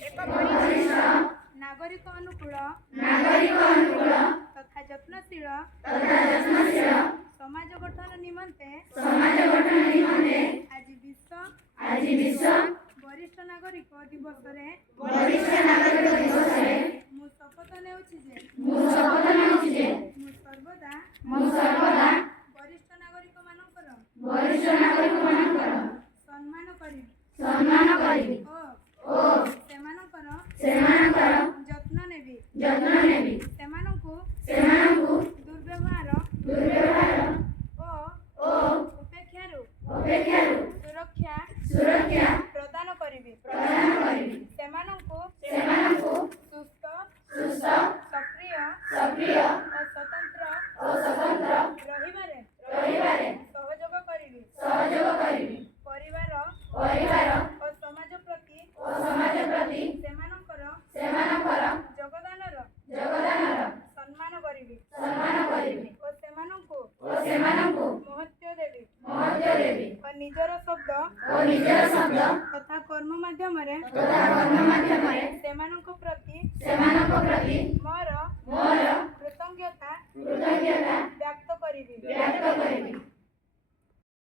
ଏକ ବରିଷ୍ଠ ନାଗରିକ ଅନୁକୂଳ ତଥା ଯତ୍ନଶୀଳ ସମାଜ ଗଠନ ନିମନ୍ତେ ଆଜି ବିଶ୍ୱ ବରିଷ୍ଠ ନାଗରିକ ଦିବସରେ ମୁଁ ଶପଥ ନେଉଛି ଯେ ମୁଁ ସର୍ବଦା ବରିଷ୍ଠ ନାଗରିକ ମାନଙ୍କର ସମ୍ମାନ କରିବି ଓ ସେମାନଙ୍କର ଯତ୍ନ ନେବି ସେମାନଙ୍କୁ ଦୁର୍ବ୍ୟବହାର ଓ ଉପେକ୍ଷାରୁ ସୁରକ୍ଷା ପ୍ରଦାନ କରିବି ସେମାନଙ୍କୁ ସୁସ୍ଥ ସକ୍ରିୟ ଓ ସ୍ୱତନ୍ତ୍ର ରହିବାରେ ସହଯୋଗ କରିବି ପରିବାର ଓ ସମାଜ ପ୍ରତି ସେମାନଙ୍କର ଯୋଗଦାନର ସମ୍ମାନ କରିବି ଓ ସେମାନଙ୍କୁ ମହତ୍ତ୍ୱ ଦେବି ଓ ନିଜର ଶବ୍ଦ ତଥା କର୍ମ ମାଧ୍ୟମରେ ସେମାନଙ୍କ ପ୍ରତି